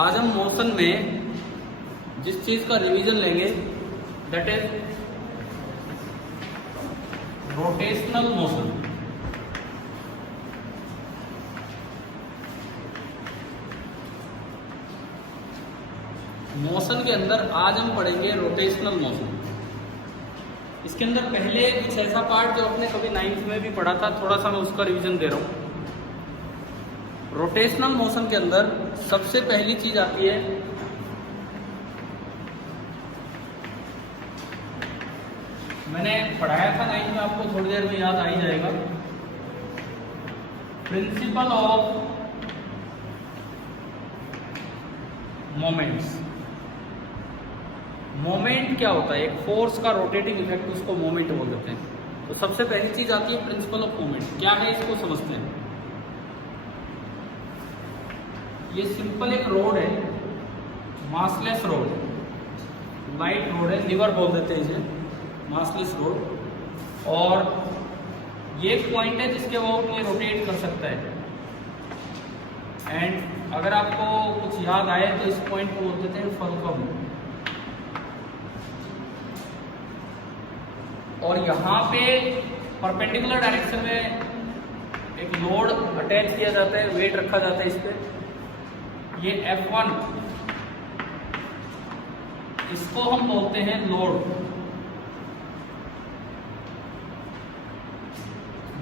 आज हम मोशन में जिस चीज का रिवीजन लेंगे that is rotational motion. Motion के अंदर आज हम पढ़ेंगे रोटेशनल मोशन। इसके अंदर पहले कुछ ऐसा पार्ट जो आपने कभी 9th में भी पढ़ा था, थोड़ा सा मैं उसका रिवीजन दे रहा हूँ। रोटेशनल मोशन के अंदर सबसे पहली चीज आती है मैंने पढ़ाया था 9th में, आपको थोड़ी देर में याद आ ही जाएगा, प्रिंसिपल ऑफ मोमेंट्स। मोमेंट क्या होता है? एक फोर्स का रोटेटिंग इफेक्ट, उसको मोमेंट बोल देते हैं। तो सबसे पहली चीज आती है प्रिंसिपल ऑफ मोमेंट। क्या है इसको समझते हैं। ये सिंपल एक रोड है, मासलेस रोड, लाइट रोड है, लिवर बोल देते हैं इसे, मासलेस रोड। और ये एक पॉइंट है जिसके अबाउट ये रोटेट कर सकता है। एंड अगर आपको कुछ याद आए तो इस पॉइंट को बोल देते हैं फल्क्रम। और यहाँ पे परपेंडिकुलर डायरेक्शन में एक लोड अटैच किया जाता है, वेट रखा जाता है इस पे। ये F1, इसको हम बोलते हैं लोड।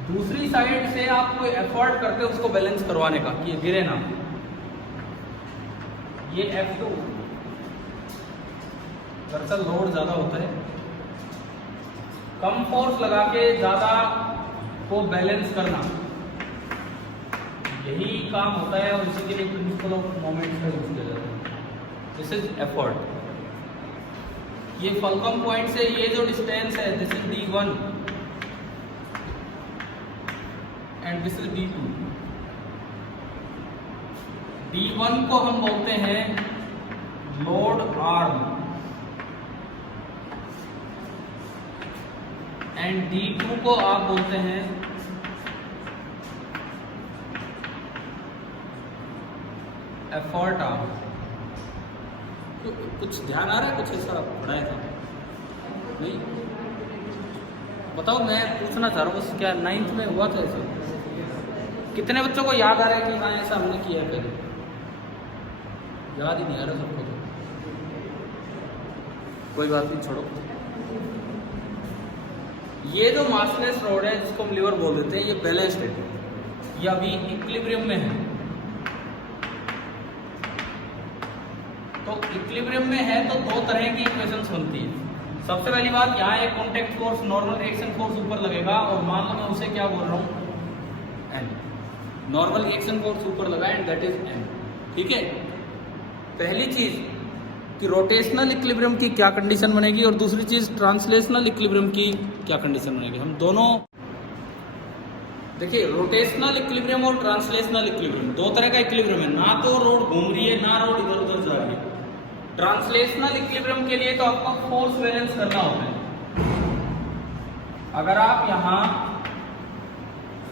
दूसरी साइड से आप कोई एफर्ट करते हो उसको बैलेंस करवाने का कि ये गिरे ना। ये F2, दरअसल लोड ज्यादा होता है, कम फोर्स लगा के ज्यादा को बैलेंस करना, यही काम होता है। और इसी के लिए प्रिंसिपल ऑफ मोमेंट का यूज किया जाता है। This is effort. ये फल्क्रम पॉइंट से ये जो डिस्टेंस है, this is D1 and this is D2। D1 को हम बोलते हैं लोड आर्म एंड D2 को आप बोलते हैं एफर्ट आर्म। तो कुछ ध्यान आ रहा है? कुछ ऐसा पढ़ाया था नहीं? बताओ, मैं पूछना चाह रहा हूँ बस, क्या 9th में हुआ था ऐसा? कितने बच्चोthe को याद आ रहा है कि हाँ ऐसा हमने किया है पहले? याद ही नहीं आ रहा सबको तो कोई बात नहीं, छोड़ो। ये जो मासलेस रोड है जिसको हम लिवर बोल देते हैं, ये बैलेंस्ड है, ये अभी इक्विलिब्रियम में है। तो इक्विलिब्रियम में है तो दो तरह की इक्वेशंस बनती है। सबसे पहली बात, यहाँ एक contact force, normal reaction force ऊपर लगेगा, और मान लो मैं उसे क्या बोल रहा हूँ, N। नॉर्मल रिएक्शन फोर्स ऊपर लगा एंड दैट इज N। ठीक है। पहली चीज कि रोटेशनल इक्विलिब्रियम की क्या कंडीशन बनेगी, और दूसरी चीज ट्रांसलेशनल इक्विलिब्रियम की क्या कंडीशन बनेगी। हम दोनों देखिए, रोटेशनल इक्विलिब्रियम और ट्रांसलेशनल इक्विलिब्रियम दो तरह का इक्विलिब्रियम है। ना तो रोड घूम रही है, ना रोड इधर उधर जा रही है। ट्रांसलेशनल इक्विलिब्रियम के लिए तो आपको फोर्स बैलेंस करना होता है। अगर आप यहाँ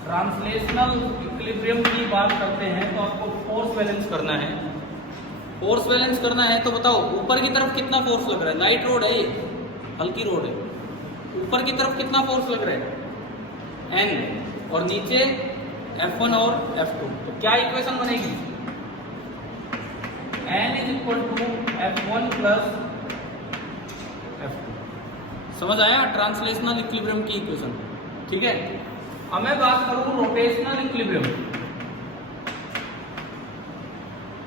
ट्रांसलेशनल इक्विलिब्रियम की बात करते हैं तो आपको फोर्स बैलेंस करना है। फोर्स बैलेंस करना है तो बताओ, ऊपर की तरफ कितना फोर्स लग रहा है? लाइट रोड है ये, हल्की रोड है। ऊपर की तरफ कितना फोर्स लग रहा है? N। और नीचे F1 और F2। तो क्या इक्वेशन बनेगी? N is equal to F1 plus F2। समझ आया ट्रांसलेशनल इक्विलिब्रियम की इक्वेशन? ठीक है। अब मैं बात करूं रोटेशनल इक्विलिब्रियम।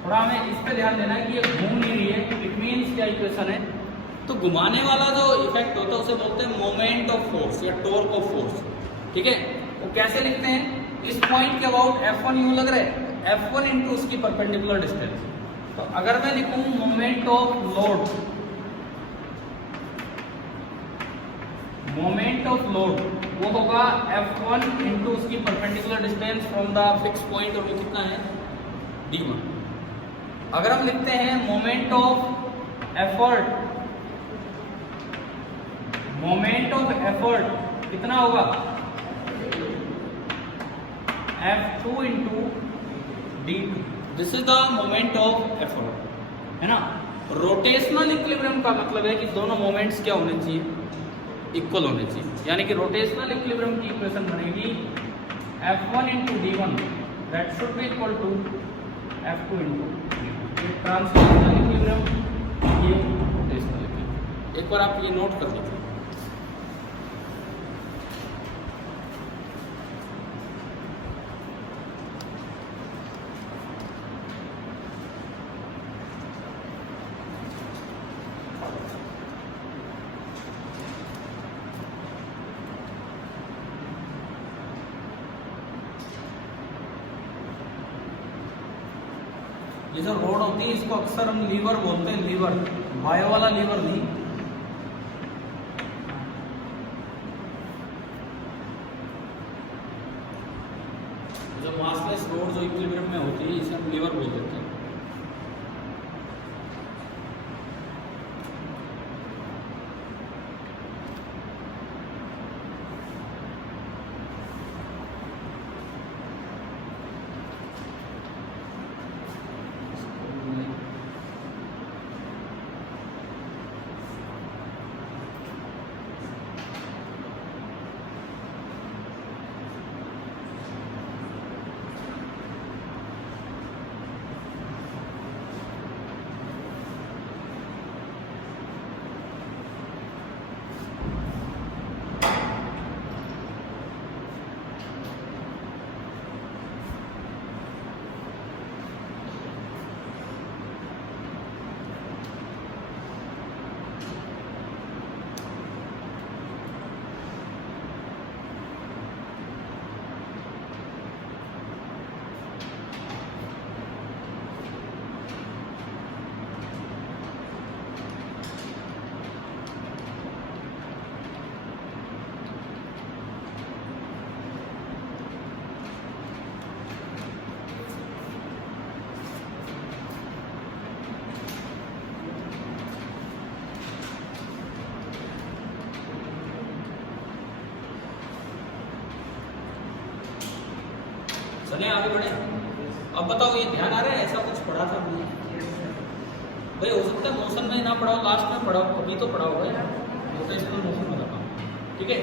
थोड़ा हमें इस पे ध्यान देना है कि ये घूम नहीं रही है। इट मीन्स क्या इक्वेशन है? तो घुमाने वाला जो इफेक्ट होता है उसे बोलते हैं मोमेंट ऑफ फोर्स या टॉर्क ऑफ फोर्स। ठीक है। वो कैसे लिखते हैं? इस पॉइंट के अबाउट F1 यूं लग रहा है, F1 इंटू उसकी परपेंडिकुलर डिस्टेंस। तो अगर मैं लिखूं moment of load, moment of load वो होगा F1 इंटू उसकी perpendicular distance from the fix point, और वो कितना है? D1। अगर हम लिखते हैं moment of effort, moment of effort कितना होगा? F2 into D2। This is the moment of effort, है ना। रोटेशनल इक्विलिब्रियम का मतलब है कि दोनों मोमेंट्स क्या होने चाहिए, इक्वल होने चाहिए। यानी कि रोटेशनल इक्विलिब्रियम की इक्वेशन बनेगी F1 into D1 that should be equal to F2 into D2। ये ट्रांसलेशनल इक्विलिब्रियम, ये रोटेशनल इक्विलिब्रियम। एक बार आप ये नोट कर लीजिए। ये जो रोड होती है इसको अक्सर हम लीवर बोलते हैं, लीवर, वायु वाला लीवर नहीं। जो मासलेस रोड जो इक्विलिब्रियम में होती है इसे हम लीवर बोल देते हैं। चलिए आगे बढ़े। अब बताओ ये ध्यान आ रहा है, ऐसा कुछ पढ़ा था हमने भाई? हो सकता है मोशन में ना पढ़ाओ, लास्ट में पढ़ाओ, अभी तो पढ़ा हुआ है रोटेशनल मोशन में रखा। ठीक है,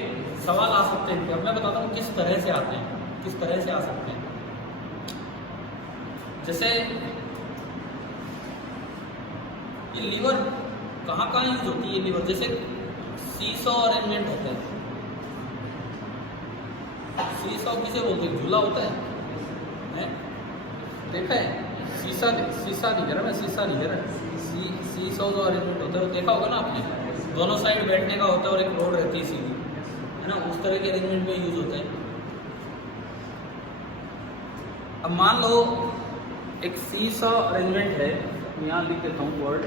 सवाल आ सकते हैं। अब मैं बताता हूँ किस तरह से आते हैं, किस तरह से आ सकते हैं। जैसे ये लीवर कहाँ कहाँ यूज होती है लीवर? जैसे सीसॉ अरेंजमेंट होता है। सीसॉ किसे बोलते हैं? झूला होता है, देखा है? शीशा नहीं कह रहा मैं, शीशा नहीं कह रहा। सीसॉ जो अरेंजमेंट होता है वो देखा होगा ना आपने, दोनों साइड बैठने का होता है और एक रोड रहती है सीधी, है ना। उस तरह के अरेंजमेंट में यूज होता है। अब मान लो एक सीसॉ अरेंजमेंट है, यहाँ लिख देता हूँ वर्ड।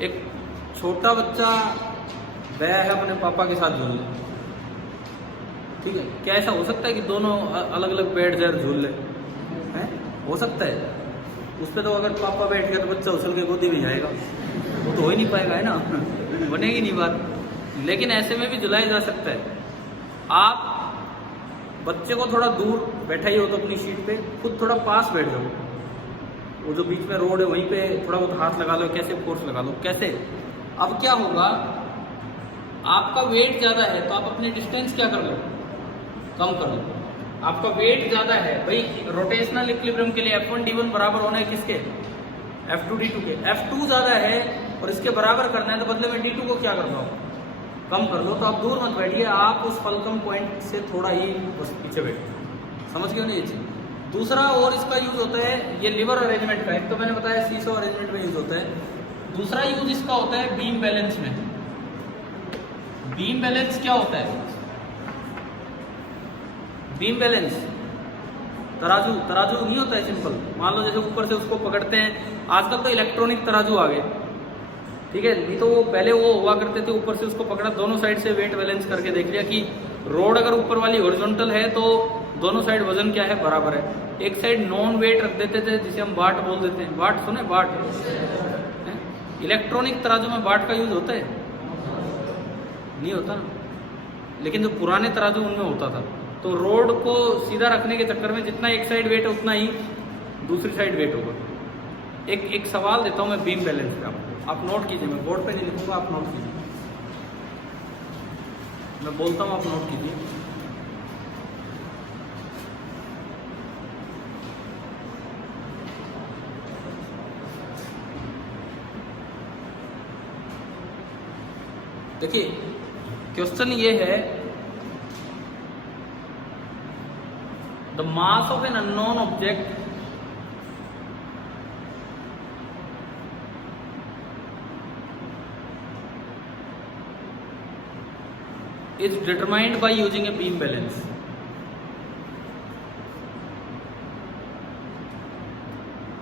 एक छोटा बच्चा गया है अपने पापा के साथ झूलने, ठीक है। क्या ऐसा हो सकता है कि दोनों अलग अलग बैठ जाए झूल ले? हैं, हो सकता है। उस पर तो अगर पापा बैठ गया तो बच्चा उछल के गोदी में जाएगा, वो तो हो ही नहीं पाएगा, है ना। बनेगी नहीं बात। लेकिन ऐसे में भी झुलाया जा सकता है। आप बच्चे को थोड़ा दूर बैठाइए हो तो अपनी सीट पे, खुद थोड़ा पास बैठ जाओ, वो जो बीच में रोड है वहीं पे थोड़ा बहुत हाथ लगा लो, कैसे फोर्स लगा लो, कैसे। अब क्या होगा, आपका वेट ज़्यादा है तो आप अपनी डिस्टेंस क्या कर लो, कम कर लो। आपका वेट ज़्यादा है भाई, रोटेशनल इक्विलिब्रियम के लिए F1 D1 बराबर होना है किसके? F2 D2 के। F2 ज़्यादा है और इसके बराबर करना है तो बदले में D2 को क्या कर लो, कम कर लो। तो आप दूर मत बैठिए, आप उस फलकम पॉइंट से थोड़ा ही बस पीछे बैठिए। समझ गए ना ये चीज़? दूसरा और इसका यूज होता है, ये लीवर अरेंजमेंट का, एक तो मैंने बताया सीसॉ अरेंजमेंट में यूज होता है। दूसरा यूज इसका होता है बीम बैलेंस में। बीम बैलेंस क्या होता है? बीम बैलेंस तराजू, तराजू नहीं होता है सिंपल। मान लो जैसे ऊपर से उसको पकड़ते हैं, आजकल तो इलेक्ट्रॉनिक तराजू आ गए, ठीक है। नहीं तो वो पहले वो हुआ करते थे, ऊपर से उसको पकड़ा, दोनों साइड से वेट बैलेंस करके देख लिया कि रोड अगर ऊपर वाली हॉरिजॉन्टल है तो दोनों साइड वजन क्या है, बराबर है। एक साइड नॉन वेट रख देते थे जिसे हम बाट बोल देते हैं। बाट सुने? बाट। इलेक्ट्रॉनिक तराजू में बाट का यूज होता है? नहीं होता ना। लेकिन जो पुराने तराजू उनमें होता था, तो रोड को सीधा रखने के चक्कर में जितना एक साइड वेट है उतना ही दूसरी साइड वेट होगा। एक सवाल देता हूँ मैं बीम बैलेंस का, आप नोट कीजिए, मैं बोर्ड पे नहीं लिखूंगा, आप नोट कीजिए, मैं बोलता हूँ आप नोट कीजिए। देखिए क्वेश्चन ये है, the mass of an unknown object is determined by using a beam balance.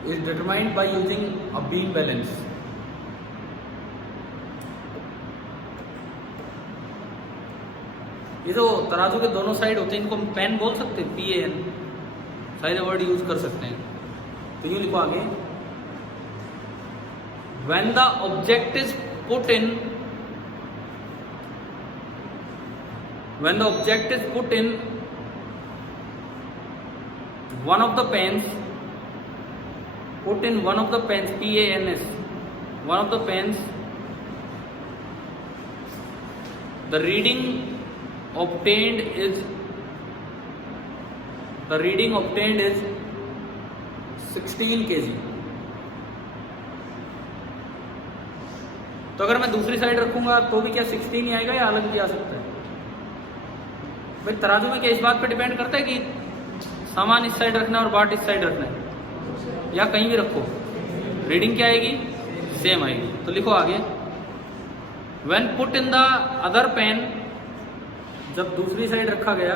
Is determined by using a beam balance. ये जो तराजू के दोनों साइड होते हैं इनको हम पेन बोल सकते हैं, PAN, सारे वर्ड यूज कर सकते हैं। तो यूं लिखो आगे, when the object is put in when the object is put in one of the pens, put in one of the pens, PANS, one of the pens, the reading obtained is 16 kg। तो अगर मैं दूसरी side रखूंगा तो भी क्या 16 ही आएगा या अलग भी आ सकता है? भाई तराजू में क्या इस बात पे डिपेंड करता है कि सामान इस साइड रखना है और बाट इस साइड रखना है, या कहीं भी रखो रीडिंग क्या आएगी? सेम आएगी। तो लिखो आगे, when put in the other pan, जब दूसरी साइड रखा गया,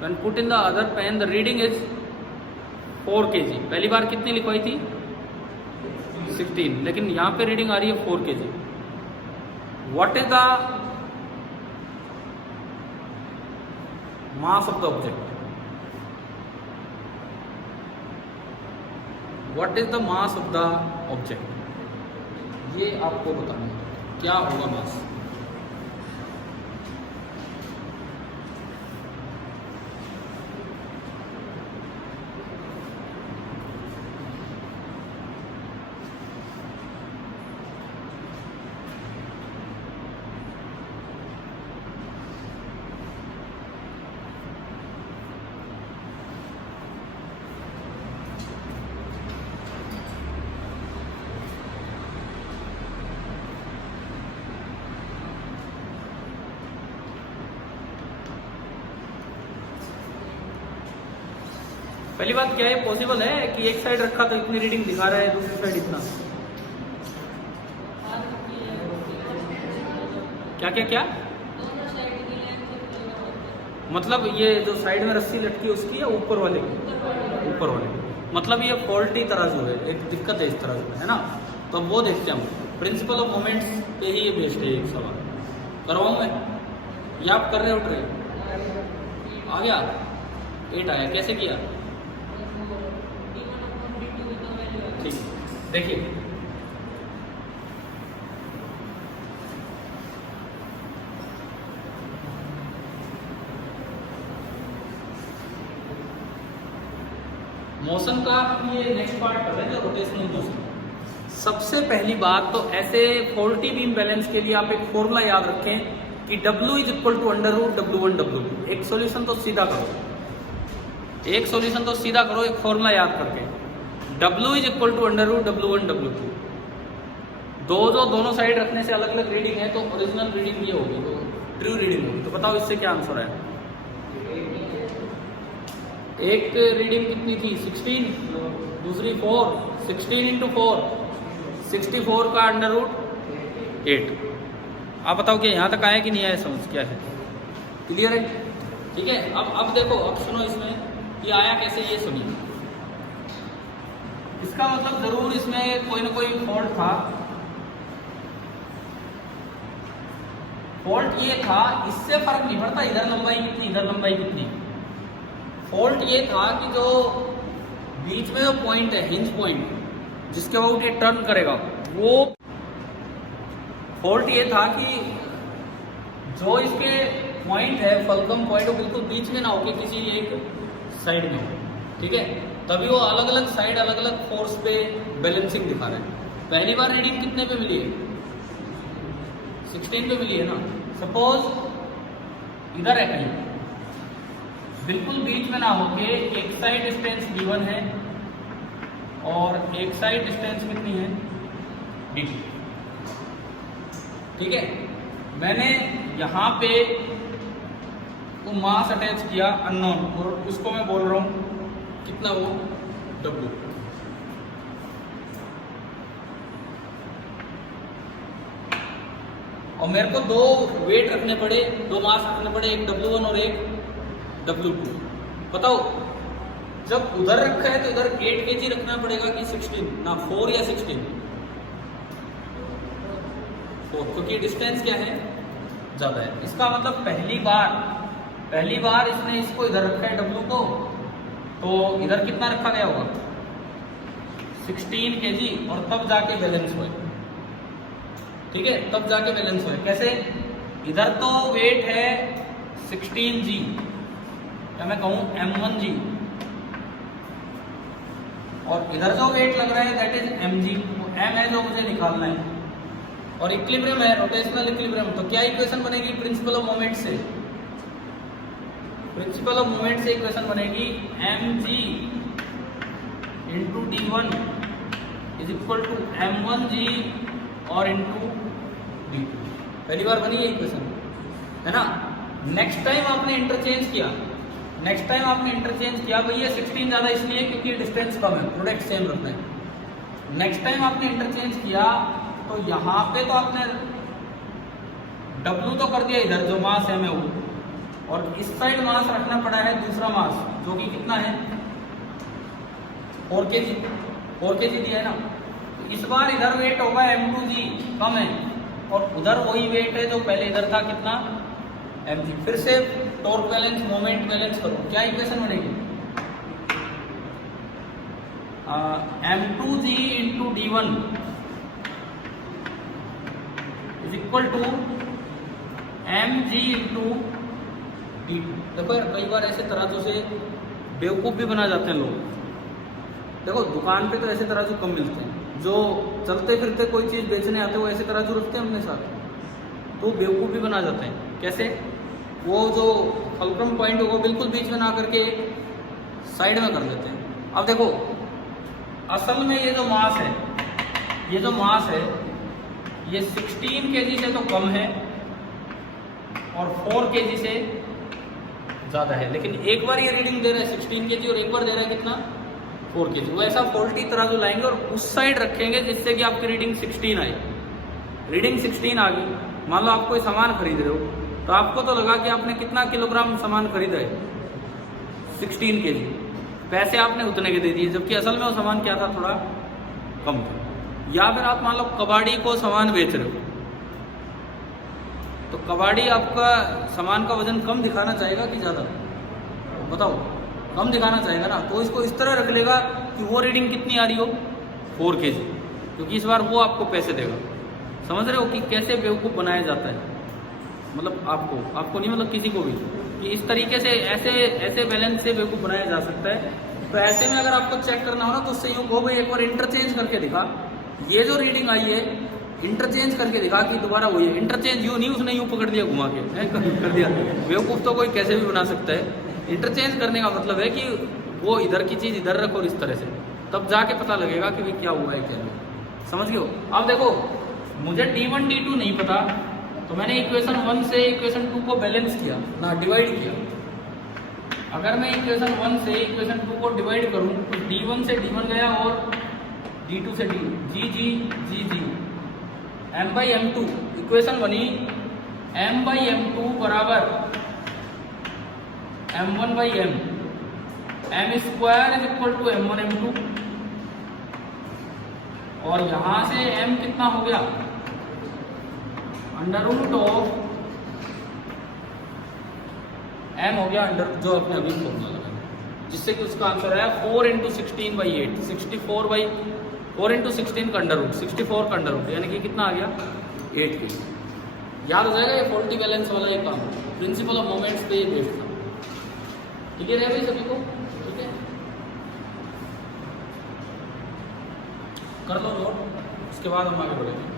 when put in the other pan the reading is 4 kg। पहली बार कितनी लिखवाई थी? 16, लेकिन यहां पे रीडिंग आ रही है 4 kg। What is the mass of the object? What is the mass of the object? ये आपको बताना है क्या होगा मास। पहली बात क्या है, पॉसिबल है कि एक साइड रखा तो इतनी रीडिंग दिखा रहा है, दूसरी साइड इतना? क्या क्या क्या मतलब ये जो साइड में रस्सी लटकी है उसकी या ऊपर वाले की? ऊपर वाले की। मतलब ये फॉल्टी तराजू है, एक दिक्कत है इस तराजू में, है ना। तो अब वो देखते हैं हम, प्रिंसिपल ऑफ मोमेंट्स पे ही ये बेस्ड है एक सवाल। करवाऊँ मैं या आप कर रहे उठ रहे? आ गया 8 आया, कैसे किया? ठीक, देखिए मोशन का ये नेक्स्ट पार्ट कर रहे हैं जो रोटेशनल मोशन। सबसे पहली बात तो ऐसे फॉल्टी बीम बैलेंस के लिए आप एक फॉर्मूला याद रखें कि W is equal to under root W1 W2। एक सॉल्यूशन तो सीधा करो, एक फॉर्मूला याद करके, W is equal to under root W1 W2। दोनों साइड रखने से अलग अलग रीडिंग है तो ओरिजिनल रीडिंग ये होगी, तो ट्रू रीडिंग होगी। तो बताओ इससे क्या आंसर है? एक रीडिंग कितनी थी? 16, दूसरी 4, 16 इंटू 4 64 का अंडर रूट 8। आप बताओ कि यहाँ तक आया कि नहीं आया? समझ क्या है? क्लियर है? ठीक है। अब देखो, अब सुनो इसमें ये आया कैसे, ये सुनिए। इसका मतलब जरूर इसमें कोई ना कोई फॉल्ट था। फॉल्ट ये था, इससे फर्क नहीं पड़ता इधर लंबाई कितनी इधर लंबाई कितनी। फॉल्ट ये था कि जो बीच में जो पॉइंट है, हिंज पॉइंट, जिसके बाद ये टर्न करेगा, वो फॉल्ट ये था कि जो इसके पॉइंट है फलक्रम पॉइंट, वो बिल्कुल बीच में ना होके किसी एक साइड में हो, ठीक है। तभी वो अलग अलग साइड अलग अलग फोर्स पे बैलेंसिंग दिखा रहे हैं। पहली बार रीडिंग कितने पे मिली है? 16 पे मिली है ना। सपोज इधर है कहीं, बिल्कुल बीच में ना होके एक साइड डिस्टेंस d1 है और एक साइड डिस्टेंस कितनी है? d2, ठीक है। मैंने यहाँ पे वो मास अटैच किया अननोन, और उसको मैं बोल रहा हूँ कितना, वो W। और मेरे को दो वेट रखने पड़े, दो मास रखने पड़े, एक W1 और एक W2। बताओ, जब उधर रखा है तो इधर 8 kg रखना पड़ेगा कि 16 ना, 4 या 16? 4, क्योंकि डिस्टेंस क्या है? ज्यादा है। इसका मतलब पहली बार इसने इसको इधर रखा है W को, तो इधर कितना रखा गया होगा? 16 kg, और तब जाके बैलेंस हुए, ठीक है, तब जाके बैलेंस हुए। कैसे? इधर तो वेट है 16g, या मैं कहूं m1g, और इधर जो वेट लग रहा है दैट इज mg, m है जो मुझे निकालना है। और इक्विलिब्रियम है, रोटेशनल इक्विलिब्रियम, तो क्या इक्वेशन बनेगी प्रिंसिपल ऑफ मोमेंट से? प्रिंसिपल ऑफ मोमेंट से इक्वेशन बनेगी mg into d1 is equal to m1g और इंटू d2। पहली बार बनी है इक्वेशन, है ना। नेक्स्ट टाइम आपने इंटरचेंज किया, भैया 16 ज्यादा इसलिए क्योंकि डिस्टेंस कम है, प्रोडक्ट सेम रखना है। नेक्स्ट टाइम आपने इंटरचेंज किया तो यहाँ पे तो आपने W तो कर दिया इधर जो मास है वो, और इस साइड मास रखना पड़ा है दूसरा मास, जो कि कितना है? 4 kg दिया है ना। तो इस बार इधर वेट होगा m2g, कम है, और उधर वही वेट है जो पहले इधर था, कितना? mg। फिर से टॉर्क बैलेंस, मोमेंट बैलेंस करो, क्या इक्वेशन बनेगी? m2g into d1 is equal to mg into d2। देखो यार, कई बार ऐसे तराजू से बेवकूफ़ भी बना जाते हैं लोग। देखो दुकान पे तो ऐसे तराजू कम मिलते हैं, जो चलते फिरते कोई चीज़ बेचने आते हैं वो ऐसे तराजू रखते हैं अपने साथ, तो बेवकूफ़ भी बना जाते हैं। कैसे? वो जो फलक्रम पॉइंट होगा बिल्कुल बीच में ना करके साइड में कर देते हैं। अब देखो, असल में ये जो मास है ये 16 kg से तो कम है और 4 kg से ज़्यादा है, लेकिन एक बार ये रीडिंग दे रहा है 16 kg और एक बार दे रहा है कितना? 4 kg। वो ऐसा फॉल्टी तराजू लाएंगे और उस साइड रखेंगे जिससे कि आपकी रीडिंग 16 आए। रीडिंग 16 आ गई, मान लो आप कोई सामान खरीद रहे हो, तो आपको तो लगा कि आपने कितना किलोग्राम सामान खरीदा है? 16 kg। पैसे आपने उतने के दे दिए, जबकि असल में वो सामान क्या था? थोड़ा कम था। या फिर आप मान लो कबाड़ी को सामान बेच रहे हो, तो कबाड़ी आपका सामान का वजन कम दिखाना चाहेगा कि ज़्यादा? बताओ, कम दिखाना चाहेगा ना। तो इसको इस तरह रख लेगा कि वो रीडिंग कितनी आ रही हो? 4 kg, क्योंकि इस बार वो आपको पैसे देगा। समझ रहे हो कि कैसे बेवकूफ़ बनाया जाता है? मतलब आपको नहीं, मतलब किसी को भी, कि इस तरीके से ऐसे बैलेंस से बेवकूफ़ बनाया जा सकता है। तो ऐसे में अगर आपको चेक करना हो ना, तो उससे यूँ कहो भाई एक बार इंटरचेंज करके दिखा, ये जो रीडिंग आई है इंटरचेंज करके दिखा कि दोबारा वही है। इंटरचेंज यूँ नहीं, उसने यूँ पकड़ दिया घुमा के कर दिया। बेवकूफ़ तो कोई कैसे भी बना सकता है। इंटरचेंज करने का मतलब है कि वो इधर की चीज़ इधर रखो इस तरह से, तब जाके पता लगेगा कि भाई क्या हुआ है क्या नहीं। समझ गए हो? अब देखो, मुझे d1 d2 नहीं पता, तो मैंने इक्वेशन 1 से इक्वेशन 2 को बैलेंस किया ना, डिवाइड किया। अगर मैं इक्वेशन 1 से इक्वेशन 2 को डिवाइड करूं तो d1 से d1 गया और d2 से d, g m/m2। इक्वेशन बनी m/m2 बराबर m1/m, m square is equal to m1 m2, और यहां से m कितना हो गया? अंडर रूट ऑफ m हो गया अंडर, जो अपने अभी फॉर्मूला लगाया, जिससे कि उसका आंसर आया 4 × 16/8, 4 × 16 का अंडर रूट, 64 का अंडर रूट, यानी कि कितना आ गया? 8 kg। याद हो जाएगा ये फॉल्टी बैलेंस वाला एक काम, प्रिंसिपल ऑफ मोमेंट्स पे बेस्ड था। क्लियर है भाई सभी को? ठीक है, कर लो नोट, उसके बाद हम आगे बढ़ेंगे।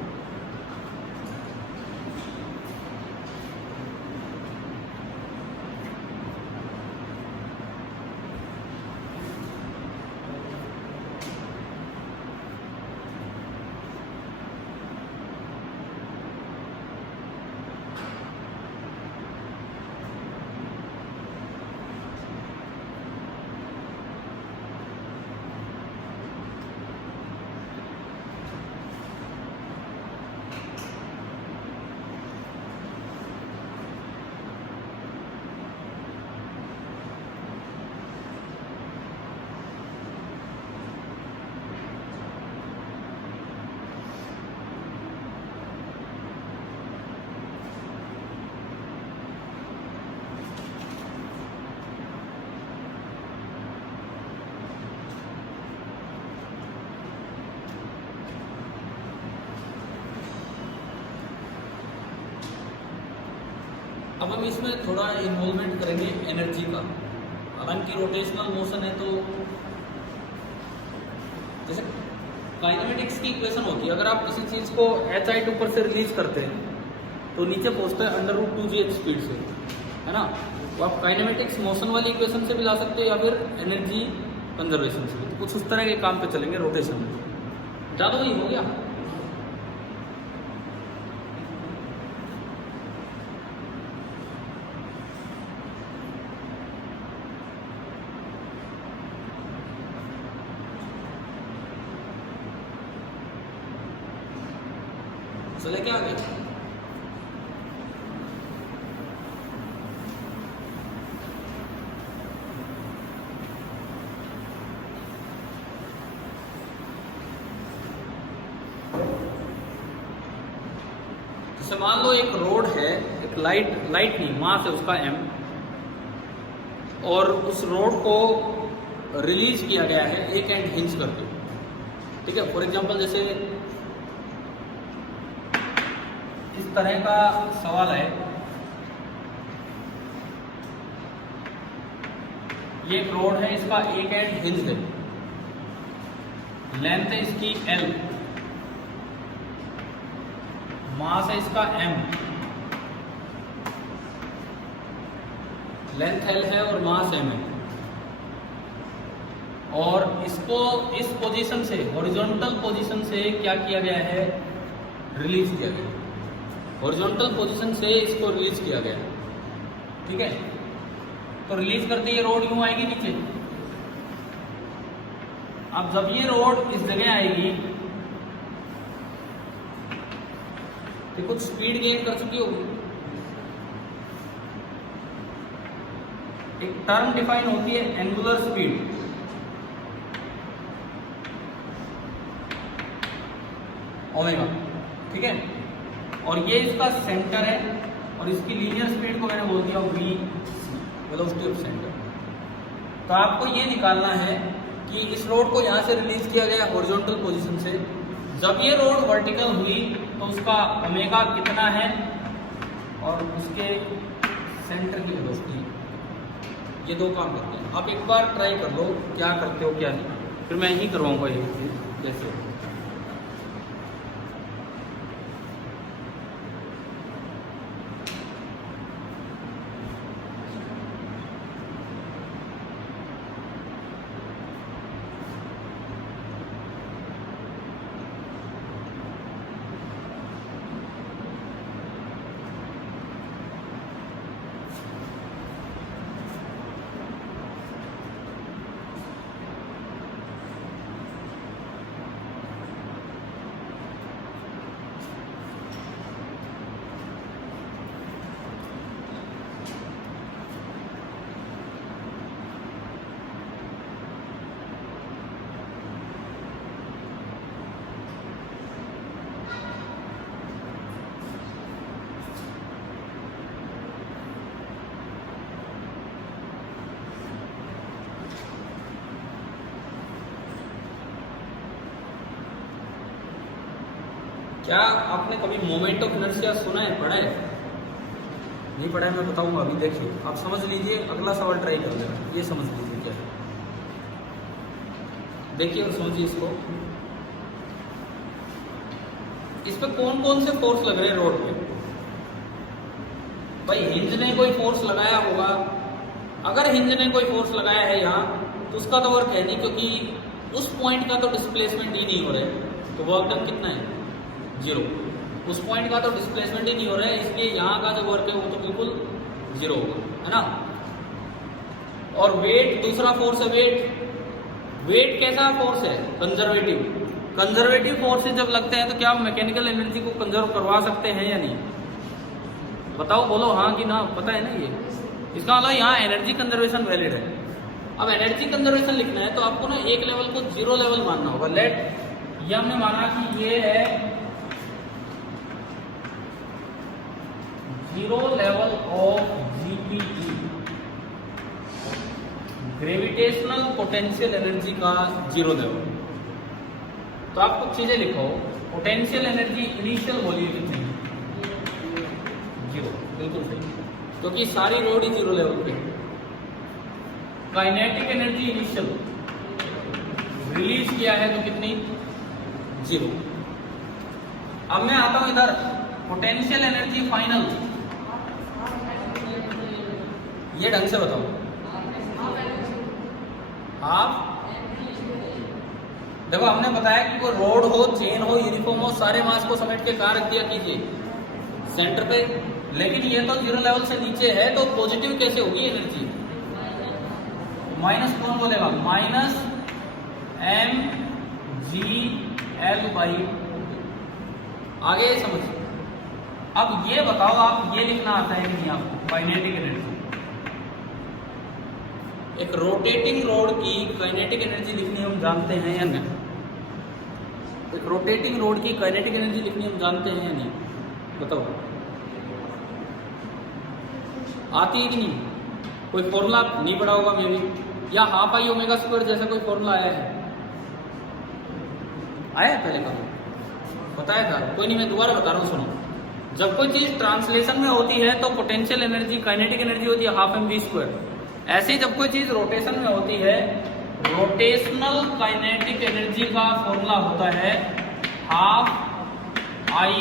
अब हम इसमें थोड़ा इन्वॉल्वमेंट करेंगे एनर्जी का। हालांकि रोटेशनल मोशन है तो जैसे काइनेमेटिक्स की इक्वेशन होती है, अगर आप किसी चीज को एच हाइट ऊपर से रिलीज करते हैं तो नीचे पहुंचता है √2gh स्पीड से, है ना। तो आप काइनेमेटिक्स मोशन वाली इक्वेशन से भी ला सकते हो या फिर एनर्जी कंजर्वेशन से भी। तो कुछ उस तरह के काम पे चलेंगे रोटेशन में। ज़्यादा नहीं हो गया? चले क्या आगे? जैसे मान लो एक रोड है, एक लाइट नहीं, मास है उसका m, और उस रोड को रिलीज किया गया है एक एंड हिंज करके। ठीक है, फॉर एग्जांपल जैसे इस तरह का सवाल है, ये एक रोड है, इसका एक एंड हिंज है, लेंथ है इसकी l, मास है इसका m, लेंथ l है और मास m है, और इसको इस पोजीशन से, हॉरिजॉन्टल पोजीशन से क्या किया गया है? रिलीज किया गया। हॉरिजॉन्टल पोजीशन से इसको रिलीज किया गया। ठीक है, तो रिलीज करते ये रोड यूं आएगी नीचे। अब जब ये रोड इस जगह आएगी तो कुछ स्पीड गेन कर चुकी होगी। एक टर्म डिफाइन होती है एंगुलर स्पीड, ओमेगा। ठीक है, और ये इसका सेंटर है, और इसकी लीनियर स्पीड को मैंने बोल दिया v, वेलोसिटी ऑफ सेंटर। तो आपको ये निकालना है कि इस रोड को यहाँ से रिलीज किया गया हॉरिजॉन्टल पोजीशन से, जब ये रोड वर्टिकल हुई तो उसका ओमेगा कितना है और उसके सेंटर की वेलोसिटी। ये दो काम करते हैं। आप एक बार ट्राई कर लो क्या करते हो क्या नहीं, फिर मैं ही करवाऊंगा ये कैसे। क्या आपने कभी मोमेंट ऑफ इनर्शिया सुना है, पढ़ा है? नहीं पढ़ा है, मैं बताऊंगा अभी, देखिए आप समझ लीजिए, अगला सवाल ट्राई कर लेना, ये समझ लीजिए क्या है, देखिए और समझिए इसको। इस पे कौन कौन से फोर्स लग रहे हैं रोड पे? भाई हिंज ने कोई फोर्स लगाया होगा, अगर हिंज ने कोई फोर्स लगाया है यहाँ तो उसका तो वर्क है नहीं, क्योंकि उस पॉइंट का तो डिस्प्लेसमेंट ही नहीं हो रहा है, तो वर्क डन कितना है? 0। उस पॉइंट का तो डिस्प्लेसमेंट ही नहीं हो रहा है, इसलिए यहाँ का जो वर्क है वो तो बिल्कुल 0 होगा, है ना। और वेट, दूसरा फोर्स है वेट। वेट कैसा फोर्स है? कंजर्वेटिव। कंजर्वेटिव फोर्सेस जब लगते हैं तो क्या मैकेनिकल एनर्जी को कंजर्व करवा सकते हैं या नहीं? बताओ, बोलो हाँ कि ना, पता है ना ये। इसका मतलब यहाँ एनर्जी कंजर्वेशन वैलिड है। अब एनर्जी कंजर्वेशन लिखना है तो आपको ना एक लेवल को 0 लेवल मानना होगा। लेट, ये हमने माना कि ये है 0 level of GPE, gravitational potential energy का 0 लेवल। तो आप कुछ चीजें लिखो। पोटेंशियल एनर्जी इनिशियल वॉल्यूम कितनी? 0, बिल्कुल सही, क्योंकि सारी रोड ही 0 लेवल पे। काइनेटिक एनर्जी इनिशियल रिलीज किया है तो कितनी? 0। अब मैं आता हूं इधर, पोटेंशियल एनर्जी फाइनल, ये ढंग से बताओ। आप देखो, हमने बताया कि कोई रोड हो, चेन हो, यूनिफॉर्म हो, सारे मास को समेट के कहाँ रख दिया कीजिए? सेंटर पे। लेकिन ये तो 0 लेवल से नीचे है, तो पॉजिटिव कैसे होगी एनर्जी? माइनस कौन बोलेगा? Minus mgl/। आगे समझिए। अब ये बताओ, आप ये लिखना आता है कि नहीं आपको? काइनेटिक एनर्जी, एक रोटेटिंग रोड की काइनेटिक एनर्जी लिखनी हम जानते हैं या नहीं? एक रोटेटिंग रोड की काइनेटिक एनर्जी लिखनी हम जानते हैं या नहीं? बताओ, आती है कि नहीं? कोई फॉर्मूला नहीं पढ़ा होगा मे भी, या हाफ आई ओमेगा स्क्वायर जैसा कोई फॉर्मूला आया है? आया पहले कभी? बताया था? कोई नहीं, मैं दोबारा बता रहा हूँ, सुनो। जब कोई चीज ट्रांसलेशन में होती है तो पोटेंशियल एनर्जी, काइनेटिक एनर्जी होती है हाफ mv²। ऐसे ही जब कोई चीज रोटेशन में होती है, रोटेशनल काइनेटिक एनर्जी का फॉर्मूला होता है हाफ आई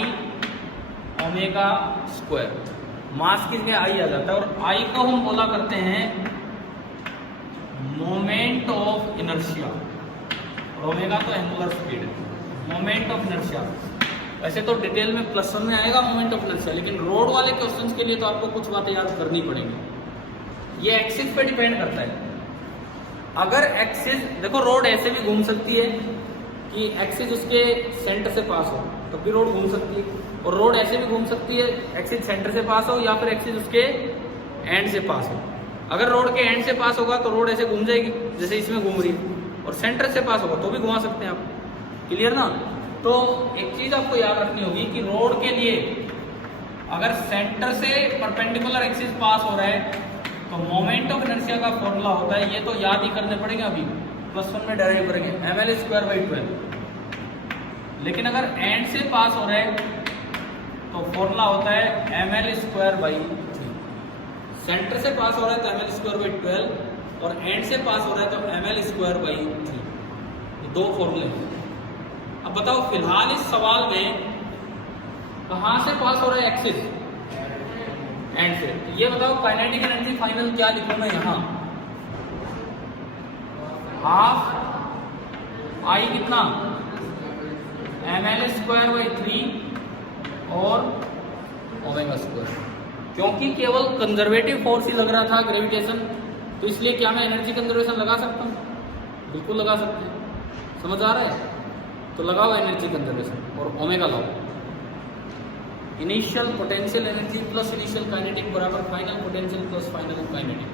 ओमेगा स्क्वायर। मास की जगह आई आ जाता है, और आई को हम बोला करते हैं मोमेंट ऑफ इनर्शिया, और ओमेगा तो एंगुलर स्पीड है। मोमेंट ऑफ इनर्शिया वैसे तो डिटेल में +1 में आएगा मोमेंट ऑफ इनर्शिया, लेकिन रोड वाले क्वेश्चंस के लिए तो आपको कुछ बातें याद करनी पड़ेंगी। ये एक्सिस पे डिपेंड करता है। अगर एक्सिस, देखो रोड ऐसे भी घूम सकती है कि एक्सिस उसके सेंटर से पास हो तो भी रोड घूम सकती है, और रोड ऐसे भी घूम सकती है एक्सिस सेंटर से पास हो या फिर एक्सिस उसके एंड से पास हो। अगर रोड के एंड से पास होगा तो रोड ऐसे घूम जाएगी जैसे इसमें घूम रही है, और सेंटर से पास होगा तो भी घुमा सकते हैं आप। क्लियर ना? तो एक चीज आपको याद रखनी होगी कि रोड के लिए अगर सेंटर से परपेंडिकुलर एक्सिस पास हो रहा है तो मोमेंट ऑफ इनर्शिया का फॉर्मूला होता है, ये तो याद ही करने पड़ेंगे, अभी +1 में डेराइव करेंगे, ml²/12। लेकिन अगर एंड से पास हो रहा है तो फॉर्मूला होता है ml²/3। सेंटर से पास हो रहा है तो ml²/12, और एंड से पास हो रहा है तो ml²/3। ये दो फॉर्मूले हैं। अब बताओ, फिलहाल इस सवाल में कहां से पास हो रहा है एक्सिस? एंड से। ये बताओ काइनेटिक एनर्जी फाइनल क्या लिखूं मैं यहाँ? हाफ आई कितना? ml²/3 और ओमेगा²। क्योंकि केवल कंजर्वेटिव फोर्स ही लग रहा था, ग्रेविटेशन, तो इसलिए क्या मैं एनर्जी कंजर्वेशन लगा सकता हूँ? बिल्कुल लगा सकते हैं। समझ आ रहा है? तो लगाओ एनर्जी कंजर्वेशन और ओमेगा लाओ। Initial potential energy plus initial kinetic बराबर final potential plus final kinetic,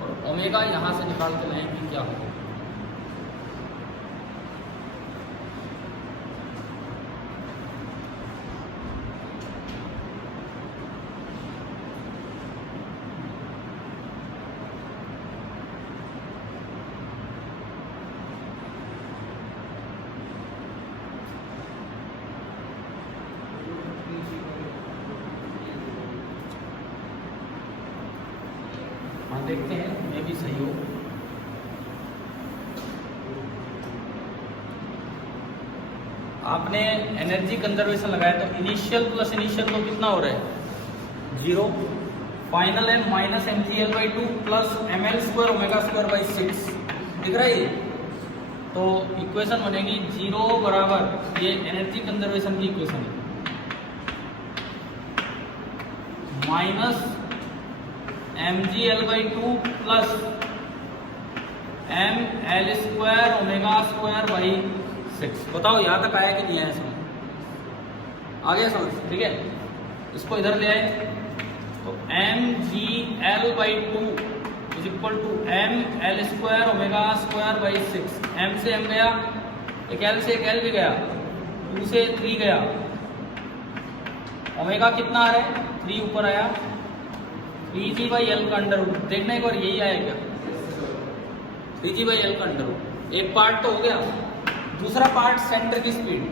और ओमेगा यहाँ से निकाल के लाएंगे क्या होगा? देखते हैं मैं भी सही हो। आपने एनर्जी कंजर्वेशन लगाया तो इनिशियल प्लस इनिशियल तो कितना हो रहा है 0, फाइनल है माइनस mgl/2 प्लस ml²ω²/6 दिख रहा है ये। तो इक्वेशन बनेगी 0 बराबर, ये एनर्जी कंजर्वेशन की इक्वेशन है, माइनस mgl/2 प्लस ml²ω²/6। बताओ यहाँ तक आया कि नहीं आया समझ? आ गया समझ? ठीक है, इसको इधर ले आए तो mgl/2 is equal to ml²ω²/6। m से m गया, एक l से एक l भी गया, 2 से 3 गया, ओमेगा कितना आ रहा है 3 ऊपर आया, 3g/l का अंडर रूट। देखना एक बार यही आया क्या 3g/l का अंडर रूट। एक पार्ट तो हो गया, दूसरा पार्ट सेंटर की स्पीड।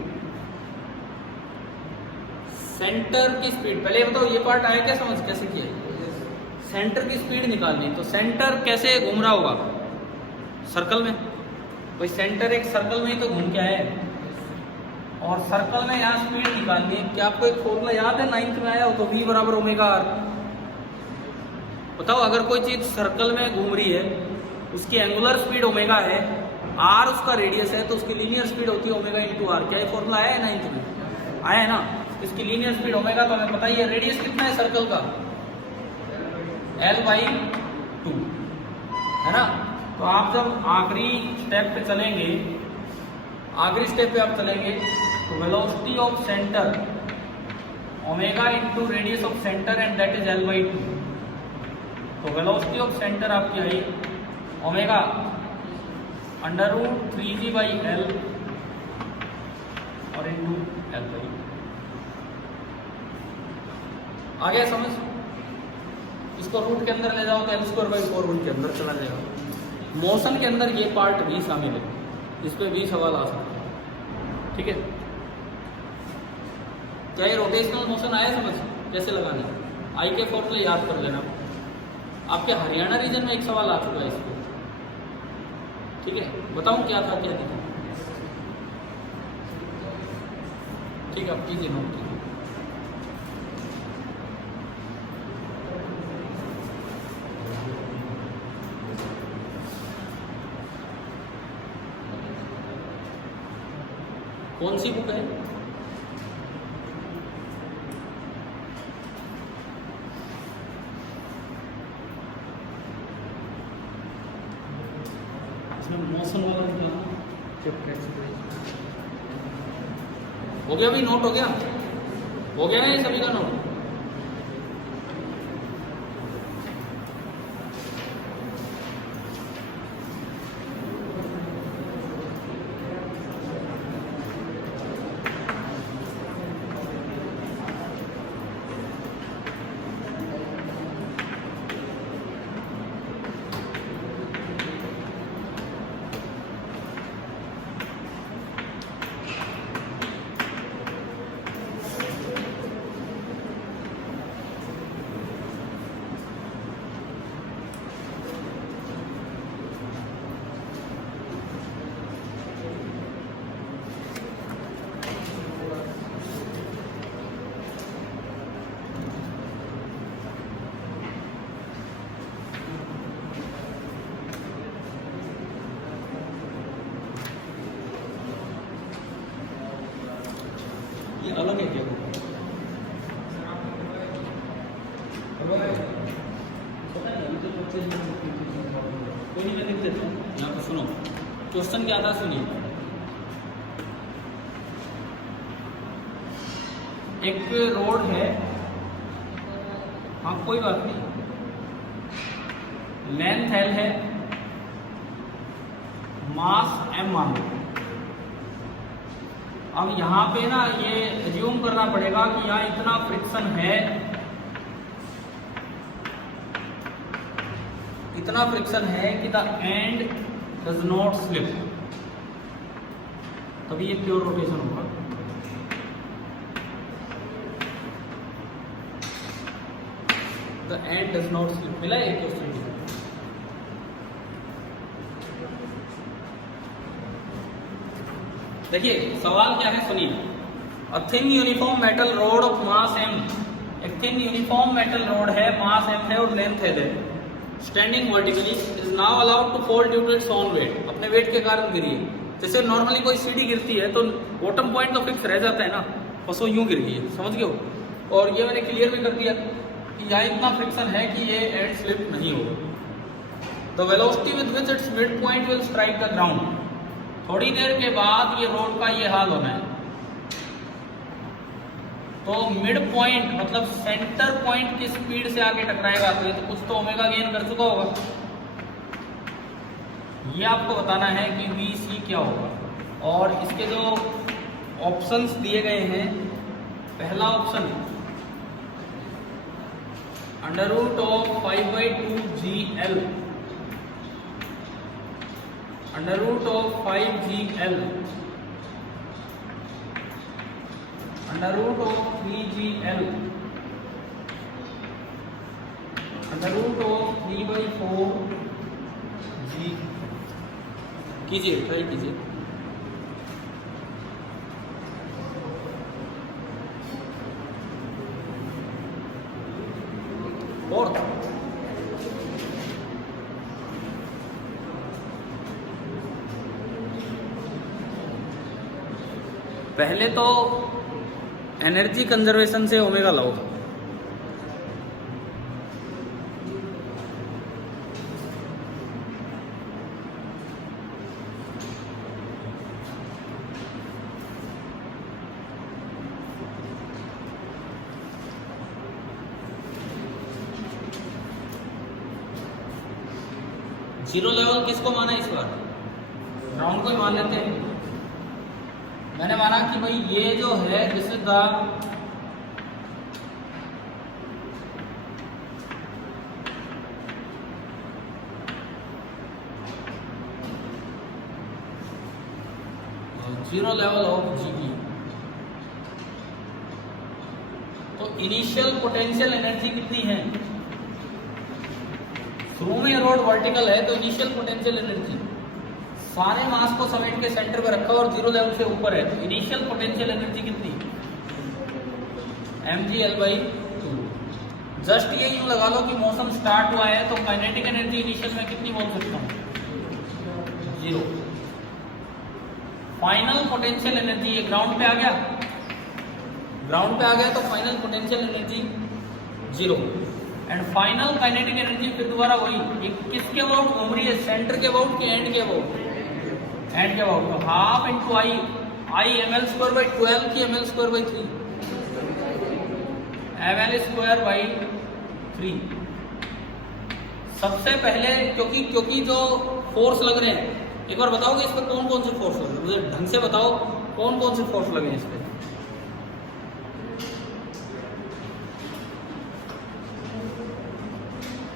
सेंटर की स्पीड पहले बताओ, ये पार्ट आया क्या समझ? कैसे किया? सेंटर की स्पीड निकालनी। तो सेंटर कैसे घूम रहा होगा? सर्कल में। कोई सेंटर एक सर्कल में ही तो घूम के आया है, और सर्कल में यहाँ स्पीड निकालनी है। क्या आपको एक फॉर्मूला याद है 9th में आया हो? तो v बराबर ओमेगा आर। बताओ अगर कोई चीज सर्कल में घूम रही है, उसकी एंगुलर स्पीड ओमेगा है, आर उसका रेडियस है, तो उसकी लीनियर स्पीड होती है ओमेगा इंटू आर। क्या ये फॉर्मूला आया है 9th में? आया है ना। इसकी लीनियर स्पीड ओमेगा, तो हमें पता ही है रेडियस कितना है सर्कल का, l/2 है ना। तो आप जब आखिरी स्टेप पे चलेंगे, आखिरी स्टेप पे आप चलेंगे तो velocity of centre omega into radius of centre and that is l/2। तो वेलोसिटी ऑफ सेंटर आपकी आई ओमेगा √3g/l और इंटू l/2। आ गया समझ? इसको रूट के अंदर ले जाओ तो l²/4 रूट के अंदर चला जाएगा। मोशन के अंदर ये पार्ट भी शामिल है, इस पे भी सवाल आ सकता है। ठीक है, क्या ये रोटेशनल मोशन आया समझ? कैसे लगाना है? आई के फॉर्मूले याद कर लेना। आपके हरियाणा रीजन में एक सवाल आ चुका है इस पर। ठीक है, बताऊं क्या था क्या नहीं था? ठीक है, आप कीजिए नोट कीजिए। कौन सी बुक है? इसमें मोशन वाला हो गया भाई, नोट हो गया? हो गया है सभी का नोट? अलग है क्या? कोई नहीं, मैं लिख देता हूँ यहाँ पर। सुनो क्वेश्चन क्या था, सुनिए। एक रोड है, हाँ कोई बात नहीं, लेंथ L है, मास m मान लो। अब यहाँ पे ना ये एज्यूम करना पड़ेगा कि यहाँ इतना फ्रिक्शन है, इतना फ्रिक्शन है कि the end does not slip, तभी ये प्योर रोटेशन होगा। The end does not slip मिला है क्वेश्चन। देखिए सवाल क्या है सुनिए। A thin uniform metal rod of mass m, एक थिन यूनिफॉर्म मेटल रोड है, मास m है और लेंथ है standing vertically is now allowed to fall due to its own weight, अपने वेट के कारण गिरी है। जैसे नॉर्मली कोई सीढ़ी गिरती है तो बॉटम पॉइंट तो फिक्स रह जाता है ना, बस वो यूं गिर गई है, समझ गए हो। और ये मैंने क्लियर भी कर दिया कि यहाँ इतना फ्रिक्शन है कि ये एंड स्लिप नहीं होगा। The velocity with which it's mid point will strike the ground, थोड़ी देर के बाद ये रोड का ये हाल होना है। तो मिड पॉइंट मतलब सेंटर पॉइंट की स्पीड से आके टकराएगा तो ये तो कुछ तो ओमेगा गेन कर चुका होगा। ये आपको बताना है कि VC क्या होगा। और इसके जो ऑप्शंस दिए गए हैं, पहला option √5/2 GL, √5GL, √3GL, √3/4G। कीजिए, ट्राई कीजिए। फोर्थ पहले तो एनर्जी कंजर्वेशन से ओमेगा लाओ। जीरो लेवल किसको माना इस बार? ग्राउंड को ही मान लेते हैं। मैंने माना कि भाई ये जो है this is the zero level of GE. तो इनिशियल पोटेंशियल एनर्जी कितनी है? शुरू में रोड वर्टिकल है तो इनिशियल पोटेंशियल एनर्जी सारे मास को समेट के सेंटर पे रखा और जीरो लेवल से ऊपर है, तो इनिशियल पोटेंशियल एनर्जी कितनी? mgl/2। जस्ट ये यूं लगा लो कि मौसम स्टार्ट हुआ है तो काइनेटिक एनर्जी इनिशियल में कितनी बोल सकता हूं? 0। फाइनल पोटेंशियल एनर्जी ये ग्राउंड पे आ गया, ग्राउंड पे आ गया तो final potential energy 0 and final kinetic energy फिर दोबारा वही किसके अबाउट घूम रही है? सेंटर के अबाउट कि एंड के अबाउट? एंड के अबाउट। तो हाफ इंटू आई ml²/12 की ml²/3? ml²/3। सबसे पहले क्योंकि जो फोर्स लग रहे हैं, एक बार बताओगे इस पर कौन कौन से फोर्स लग रहे हैं? मुझे ढंग से बताओ कौन कौन से फोर्स लगे हैं इस पर?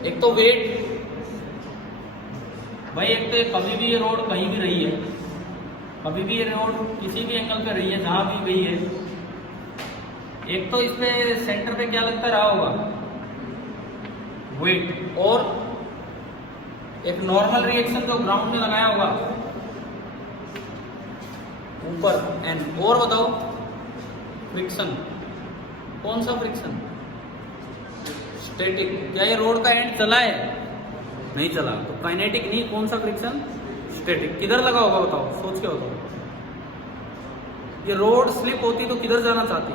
एक तो वेट भाई, एक तो कभी भी ये रोड कहीं भी रही है, कभी भी ये रोड किसी भी एंगल पे रही है जहां भी गई है, एक तो इस पे सेंटर पे क्या लगता रहा होगा? वेट। और एक नॉर्मल रिएक्शन जो ग्राउंड में लगाया होगा ऊपर एन। और बताओ फ्रिक्शन, कौन सा फ्रिक्शन? स्टैटिक। क्या ये रोड का एंड चला है? नहीं चला, तो काइनेटिक नहीं, कौन सा फ्रिक्शन? स्टैटिक। किधर लगा होगा बताओ, सोच के बताओ। ये रोड स्लिप होती तो किधर जाना चाहती?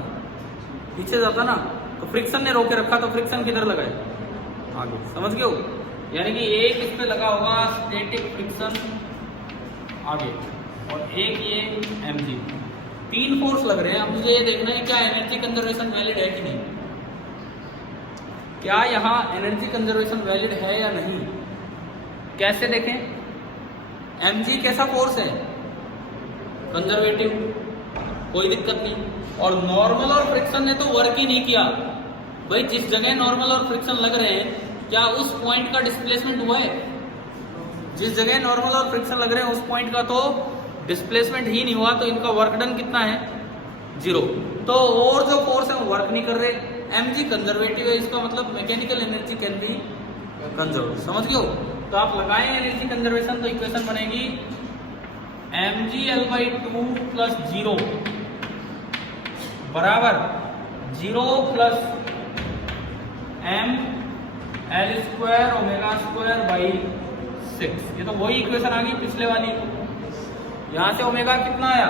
पीछे जाता ना, तो फ्रिक्शन ने रोके रखा, तो फ्रिक्शन किधर लगा है? आगे। समझ गए हो? यानी कि एक इस पे लगा होगा स्टैटिक फ्रिक्शन आगे और एक ये mg। 3 फोर्स लग रहे हैं। अब मुझे ये देखना है क्या एनर्जी कंजर्वेशन वैलिड है कि नहीं, क्या यहाँ एनर्जी कंजर्वेशन वैलिड है या नहीं। कैसे देखें? mg कैसा फोर्स है? कंजर्वेटिव, कोई दिक्कत नहीं। और नॉर्मल और फ्रिक्शन ने तो वर्क ही नहीं किया भाई। जिस जगह नॉर्मल और फ्रिक्शन लग रहे हैं क्या उस पॉइंट का डिस्प्लेसमेंट हुआ है? जिस जगह नॉर्मल और फ्रिक्शन लग रहे हैं उस पॉइंट का तो डिस्प्लेसमेंट ही नहीं हुआ, तो इनका वर्क डन कितना है? 0। तो और जो फोर्स है वो वर्क नहीं कर रहे। mg कंजर्वेटिव है, इसका मतलब mechanical energy can be conserve. समझ गए हो? तो आप लगाएं एनर्जी कंजर्वेशन तो इक्वेशन बनेगी mgl/2 प्लस 0 बराबर 0 plus m l square omega square by 6। ये तो वही इक्वेशन आ गई पिछले वाली। यहां से ओमेगा कितना आया,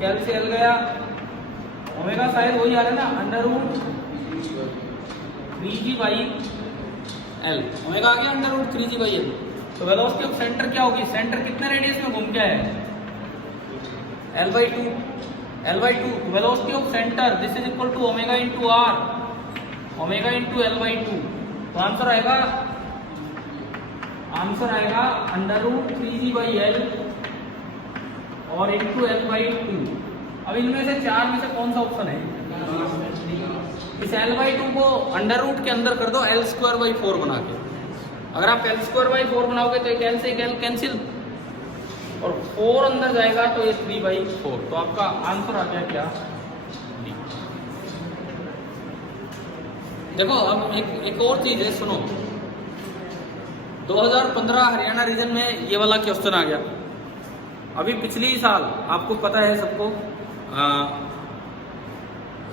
कैल से एल गया, ओमेगा शायद वही आ रहा है ना, √3g/l। ओमेगा आ गया √3g/l। तो वेलोसिटी ऑफ सेंटर क्या होगी, सेंटर कितने रेडियस में घूम गया है, l/2। Velocity of centre this is equal to omega into r, omega into l/2। तो आंसर आएगा √3g/l और इंटू l/2। अब इनमें से चार में से कौन सा ऑप्शन है, इस l/2 को अंडर रूट के अंदर कर दो l²/4 बना के। अगर आप l²/4 बनाओगे तो एक l से एक l कैंसिल और 4 अंदर जाएगा तो ये 3/4। तो आपका आंसर आ गया क्या, D। देखो अब एक और चीज है, सुनो। 2015 हरियाणा रीजन में ये वाला क्वेश्चन आ गया। अभी पिछली साल आपको पता है सबको,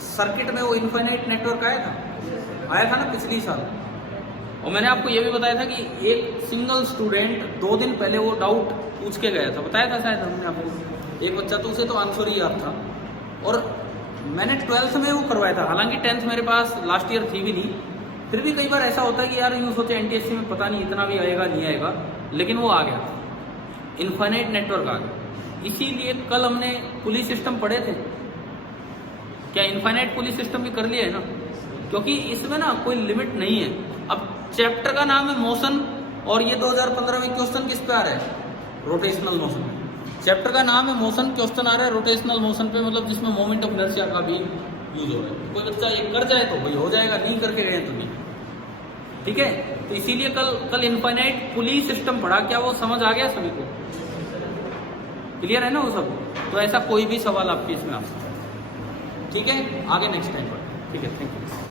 सर्किट में वो इनफाइनाइट नेटवर्क आया था ना पिछली साल। और मैंने आपको ये भी बताया था कि एक सिंगल स्टूडेंट 2 दिन पहले वो डाउट पूछ के गया था, बताया था शायद हमने आपको। एक बच्चा तो उसे तो आंसर ही याद था। और मैंने 12th में वो करवाया था, हालांकि 10th मेरे पास लास्ट ईयर थी भी नहीं। फिर भी कई बार ऐसा होता है कि यार यूँ सोचे एनटीएससी में पता नहीं इतना भी आएगा नहीं आएगा, लेकिन वो आ गया, इनफाइनाइट नेटवर्क आ गया। इसीलिए कल हमने पुलिस सिस्टम पढ़े थे, क्या इनफाइनाइट पुलिस सिस्टम भी कर लिया है ना, क्योंकि इसमें ना कोई लिमिट नहीं है। अब चैप्टर का नाम है मोशन और ये 2015 में क्वेश्चन किस पे आ रहा है, रोटेशनल मोशन। चैप्टर का नाम है मोशन, क्वेश्चन आ रहा है रोटेशनल मोशन पे, मतलब जिसमें मोमेंट ऑफ इनर्शिया का भी यूज हो रहा है। कोई बच्चा ये कर जाए तो भाई हो जाएगा, नहीं करके गए तो नहीं, ठीक है। तो इसीलिए कल इनफाइनाइट पुलिस सिस्टम पढ़ा, क्या वो समझ आ गया सभी को, क्लियर है ना वो सब। तो ऐसा कोई भी सवाल आपके इसमें आ सकता है, ठीक है। आगे नेक्स्ट टाइम पर, ठीक है, थैंक यू।